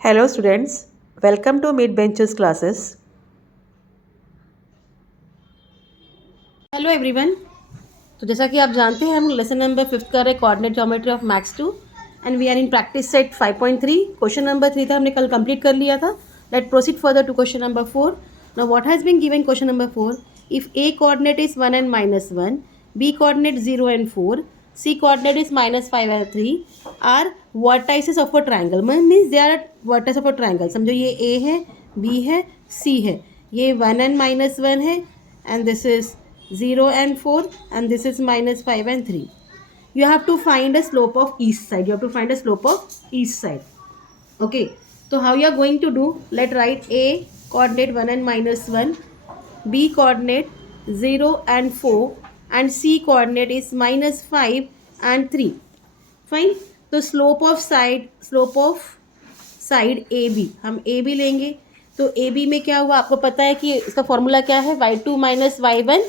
Hello students, welcome to Mid Benches classes. Hello everyone. तो जैसा कि आप जानते हैं हम लेसन नंबर 5 कर रहे हैं coordinate geometry of maths 2 and we are in practice set 5.3। Question number 3 था, हमने कल कंप्लीट कर लिया था। Let proceed further to question number 4। Now what has been given question number 4, if A coordinate is 1 and -1, B coordinate 0 and 4, C coordinate is -5 and 3 are vertices of a triangle. Means they are vertex of a triangle. समझो ये ए है, B है, सी है, ये 1 and -1 है and this is 0 and 4 and this is -5 and 3. You have to find a slope of each side. You have to find a slope of each side. Okay. So how you are going to do? Let write A coordinate 1 and -1, B coordinate 0 and 4 and C coordinate is -5 and 3. Fine. तो slope of side A B, हम A B लेंगे। तो A B में क्या हुआ, आपको पता है कि इसका फॉर्मूला क्या है, y2 - y1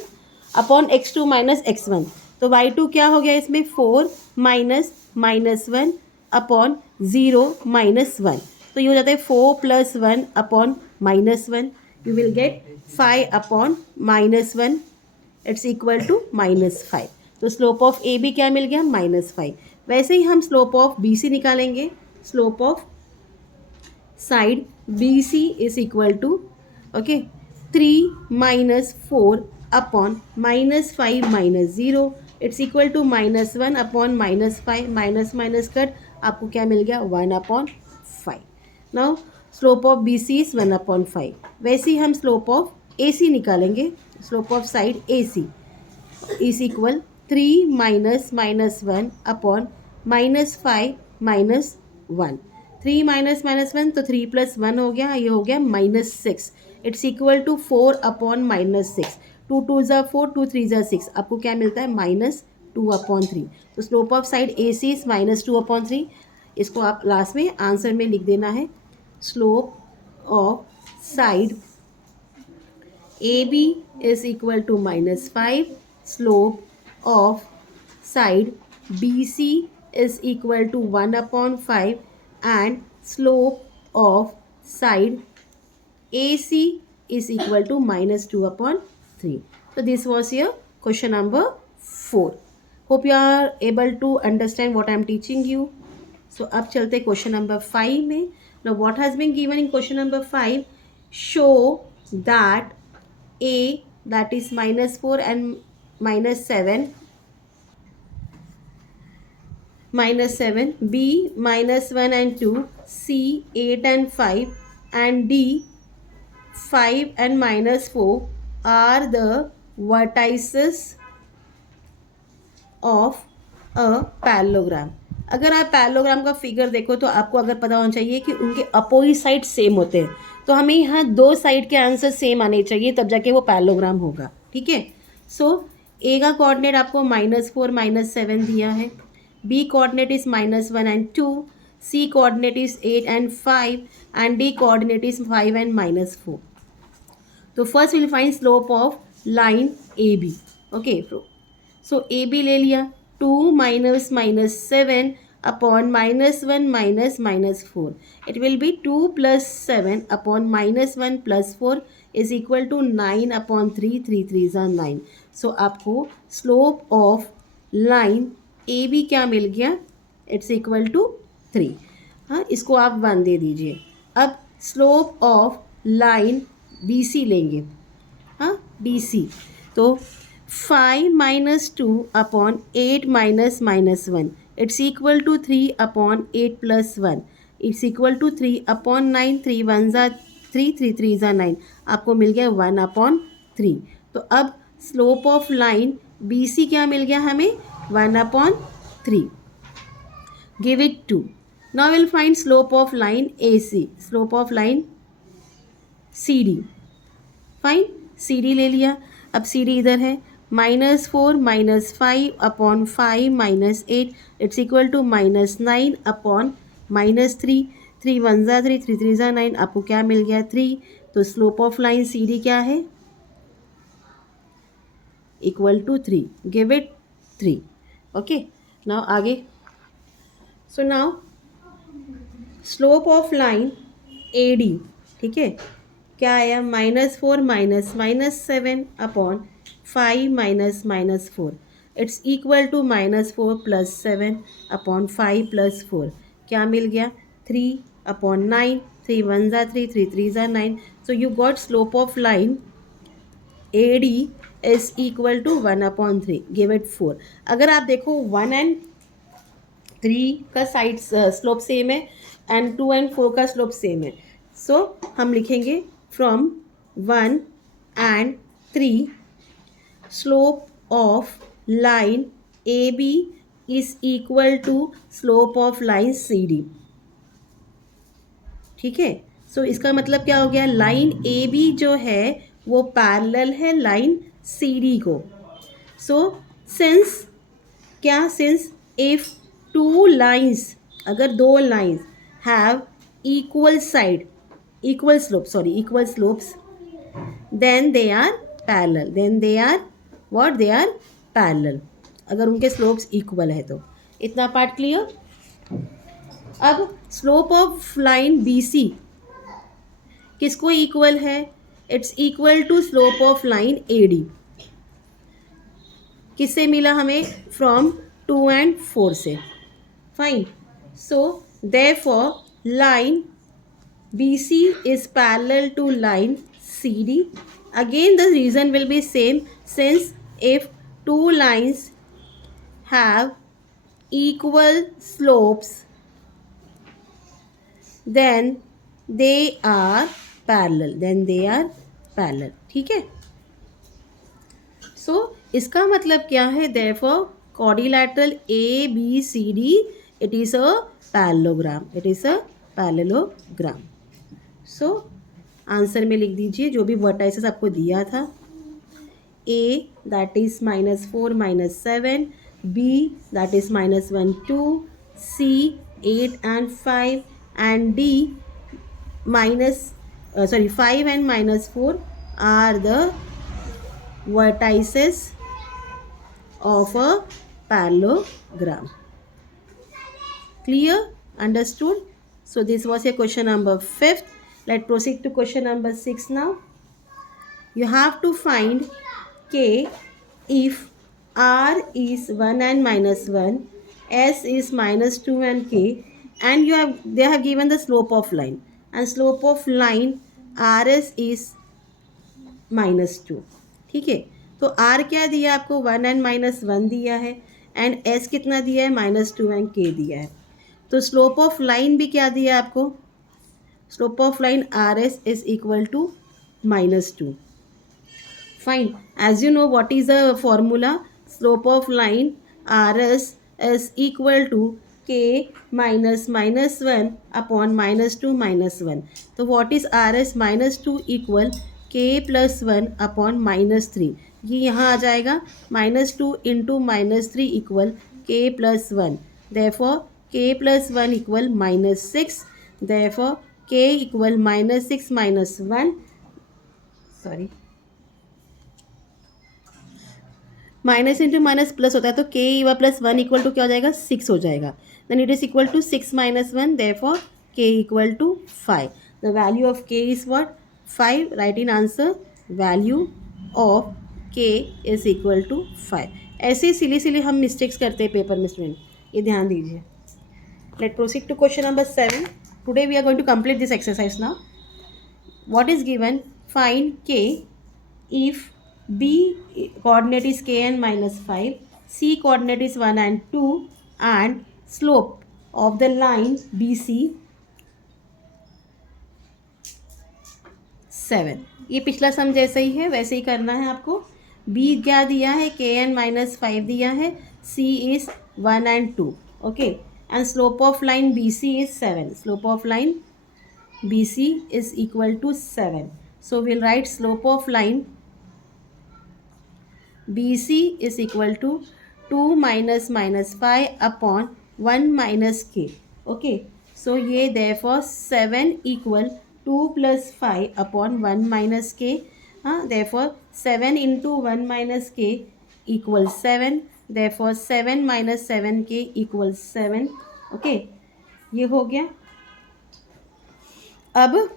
upon x2 - x1। तो y2 क्या हो गया इसमें, 4 माइनस -1 अपॉन 0 -1। तो ये हो जाता है 4 + 1 upon -1। You will get 5 upon -1, it's equal to -5। तो स्लोप ऑफ ए बी क्या मिल गया, -5। वैसे ही हम स्लोप ऑफ बी सी निकालेंगे। Slope of side B C is equal to, okay, 3 - 4 upon -5 - 0, it's equal to -1 upon -5, minus minus cut, आपको क्या मिल गया, 1/5। Now slope of B C is 1/5। वैसे ही हम स्लोप ऑफ ए सी निकालेंगे। Slope of side A C is equal 3 -1 upon -5 -1। 3 -1 तो 3 + 1 हो गया, ये हो गया -6। It's equal to 4 upon -6। 2 2 ज़ा 4, 2 3 ज़ा 6, आपको क्या मिलता है, -2/3। तो slope of side A C is -2/3। इसको आप लास्ट में आंसर में लिख देना है। Slope of side AB is equal to -5. Slope of side BC is equal to 1/5 and slope of side AC is equal to -2/3. So this was your question number 4. Hope you are able to understand what I am teaching you. So अब चलते question number 5 में। Now what has been given in question number 5? Show that A, that is -4 and -7, B -1 and 2, C 8 and 5 and D 5 and -4 are the vertices of a parallelogram. अगर आप parallelogram का figure देखो तो आपको अगर पता होना चाहिए कि उनके अपोजिट साइड सेम होते हैं। तो हमें यहाँ दो साइड के आंसर सेम आने चाहिए, तब जाके वो पैरेललोग्राम होगा। ठीक है। सो ए का कोऑर्डिनेट आपको -4 -7 दिया है, B coordinate is -1 and 2, C coordinate is 8 and 5 and D coordinate is 5 and -4। तो first will find slope of line A B. Okay, so A B ले लिया, 2 - -7 upon -1 -4। It will be 2 + 7 upon -1 + 4 is equal to 9/3, 3 3 ज़ा 9। सो आपको slope of line A B क्या मिल गया, it's equal to 3। हाँ, इसको आप 1 दे दीजिए। अब slope of line B C लेंगे। हाँ, बी सी, तो 5 - 2 upon 8 -1, it's equal to 3/8 + 1, it's equal to 3/9। 3 1 ज़ा 3, 3 3 ज़ा 9, आपको मिल गया 1/3। तो अब slope of line B C क्या मिल गया हमें, 1/3। Give it 2। Now will find slope of line A C, slope of line C D. Fine, C D ले लिया। अब सी डी इधर है, -4 -5 upon 5 -8, it's equal to -9 upon -3। 3 1 ज़ा 3, 3 3 ज़ा 9, आपको क्या मिल गया, 3। तो slope of line C D क्या है, equal to 3। Give it 3। Okay, now आगे। So now slope of line A D, ठीक है, क्या आया, -4 -7 upon 5 -4, it's equal to -4 + 7 upon 5 + 4, क्या मिल गया, 3 अपॉन 9, 3 1 ज़ा 3, 3 3 ज़ा 9. So you got slope of line AD is equal to 1/3. Give it 4. अगर आप देखो 1 and 3 का साइड स्लोप सेम है एंड 2 and 4 का स्लोप सेम है. सो हम लिखेंगे from 1 and 3 slope of line AB is equal to slope of line CD. ठीक है, सो इसका मतलब क्या हो गया, लाइन ए बी जो है वो पैरेलल है लाइन सी डी को. सो सिंस क्या, सिंस इफ टू लाइन्स, अगर दो lines have equal side, equal slope, sorry equal slopes, then they are parallel, then they are what, they are parallel, अगर उनके स्लोप्स इक्वल है तो. इतना part clear. अब slope of line B C किसको इक्वल है, it's equal to slope of line A D. किससे मिला हमें, फ्रॉम 2 and 4 से. Fine. So therefore line B C is parallel to line C D. Again the reason will be same, since if two lines have equal slopes then they are parallel, then they are parallel. ठीक है. सो इसका मतलब क्या है, therefore quadrilateral ABCD it is a parallelogram, it is a parallelogram. So answer में लिख दीजिए जो भी वर्टाइसेस आपको दिया था. A that is -4 -7, B that is -1 2, C 8 and 5, and D 5 and -4 are the vertices of a parallelogram. Clear? Understood? So this was a question number 5. Let's proceed to question number 6 now. You have to find K if R is 1 and -1, S is -2 and K, and they have given the slope of line, and slope of line RS is -2. ठीक है, तो R क्या दिया आपको, 1 and -1 दिया है, and S कितना दिया है, -2 and K दिया है. तो स्लोप ऑफ लाइन भी क्या दिया है आपको, slope of line RS is equal to -2. Fine. As you know, what is the formula? Slope of line RS is equal to K minus -1 upon -2 -1. So what is RS? -2 equal K plus 1 upon -3. ये यहाँ आ जाएगा, -2 into -3 equal K plus 1. Therefore K plus 1 equal -6. Therefore K equal -6 minus 1. Sorry. Minus into minus plus होता है, तो के वा plus 1 equal to क्या हो जाएगा, 6 हो जाएगा. Then it is equal to 6 - 1, therefore K equal to 5. The value of K is what, 5. Right in answer, value of K is equal to 5. ऐसे सिली हम मिस्टेक्स करते हैं पेपर में स्टूडेंट, ये ध्यान दीजिए. Let proceed to question number 7. Today we are going to complete this exercise now. What is given, find K if B coordinate is k and -5, C coordinate is 1 and 2, and slope of the line BC 7. ये पिछला सम जैसा ही है, वैसे ही करना है आपको. B क्या दिया है, k and -5 दिया है, C is 1 and 2. Okay, and slope of line BC is 7. Slope of line BC is equal to 7. So we'll write slope of line BC is equal to 2 minus -5 upon 1 minus k. Okay, so ये therefore 7 equal 2 plus 5 upon 1 minus k. Therefore 7 into 1 minus k equals 7. Therefore 7 minus 7k equals 7. Okay, ये हो गया. अब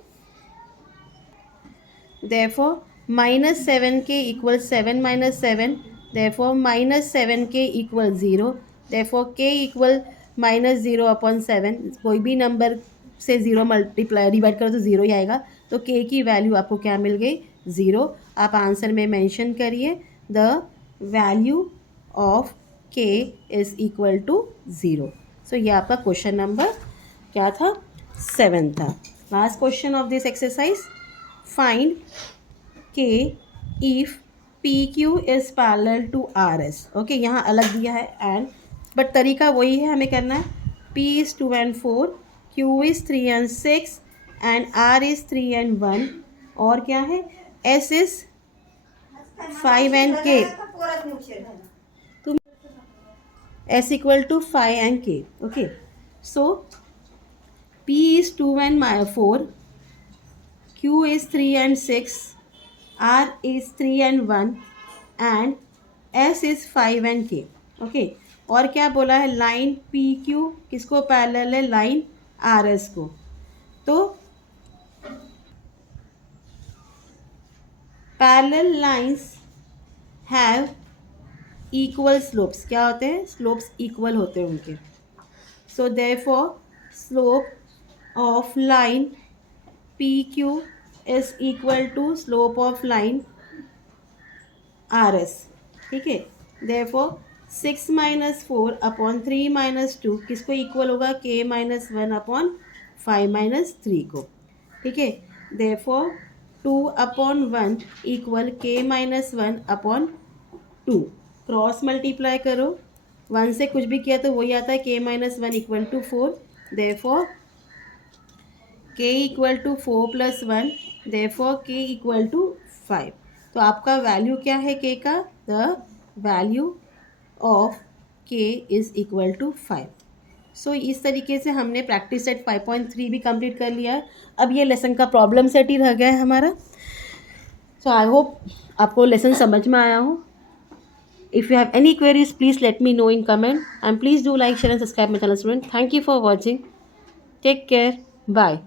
therefore -7k equals 7 minus 7, therefore -7k equals 0, therefore k equal -0/7। कोई भी number से 0 multiply divide करो तो 0 ही आएगा, तो k की वैल्यू आपको क्या मिल गई? 0। आप आंसर में मेंशन करिए the value of k is equal to 0। सो ये आपका क्वेश्चन नंबर क्या था? 7 था। Last question of this exercise, find k if pq is parallel to rs। Okay, यहाँ अलग दिया है एंड, बट तरीका वही है, हमें करना है p is 2 and 4, q is 3 and 6 and r is 3 and 1, और क्या है s is 5 and k, s equal to 5 and k। Okay, so p is 2 and 4, q is 3 and 6, r is 3 and 1 and s is 5 and k। Okay, और क्या बोला है? Line P Q किसको parallel है? Line R S को। तो parallel lines have equal slopes. क्या होते हैं? स्लोप्स इक्वल होते हैं उनके। So therefore slope of line P Q is equal to slope of line R S. ठीक है, देयरफॉर 6 - 4 अपॉन 3 - 2 किसको इक्वल होगा? k - 1 अपॉन 5 - 3 को। ठीक है, therefore 2 upon 1 equal k - 1 upon 2। Cross multiply करो, 1 से कुछ भी किया तो वही आता है, k - 1 equal to 4, therefore k equal to 4 + 1, therefore k equal to 5। तो आपका वैल्यू क्या है k का? The value of k is equal to 5। So इस तरीके से हमने प्रैक्टिस सेट 5.3 भी कंप्लीट कर लिया है। अब ये लेसन का प्रॉब्लम सेट ही रह गया है हमारा। सो आई होप आपको लेसन समझ में आया हो। If you have any queries please let me know in comment and please do like share and subscribe my channel student. Thank you for watching. Take care, bye.